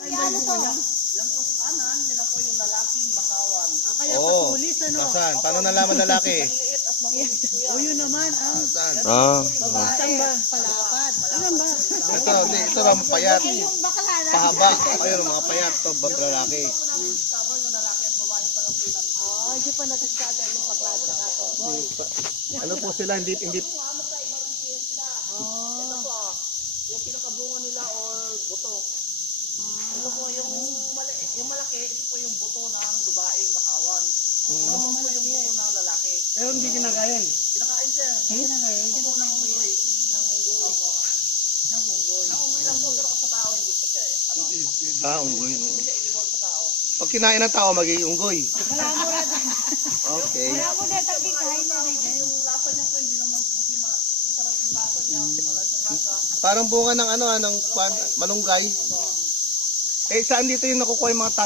Ano to? Yan po sa kanan, yan po yung lalaking bakawan. Kaya patulis, ano? Nasaan? Paano nalaman lalaki? Maliit at makulit po yan. O yun naman, ang Saan? babae. Saan ba? Palapad. Saan ba? Ito raw mapayat. Yung bakla na. Pahaba. Ayun, mga payat. Ito, lalaki. Discover yung lalaki at babae pa lang po yun. Hindi pa natisada yung bakla sa kato. Boy. Ano po sila? Hindi. Ito po, yung pinakabunga nila or buto. Ito po yung maliit, yung malaki, ito po yung buto ng babaeng bakawan. Ito po yung buto ng lalaki. Pero hindi kinakain. Kinakain siya. Ito po ng unggoy. Ng unggoy po. Ng unggoy. Ng unggoy lang po, pero sa tao hindi po siya eh. Ano? Unggoy. Hindi siya edible sa tao. Pag kinain ng tao, magiging unggoy. Wala mo rin. Okay. Wala mo rin. Tapos kain na rin. Yung lasa niya po, hindi naman po kasi masarap yung lasa niya. Wala siyang lasa. Parang bunga ng ano, ng malunggay. Eh, saan dito yung nakukuha yung mga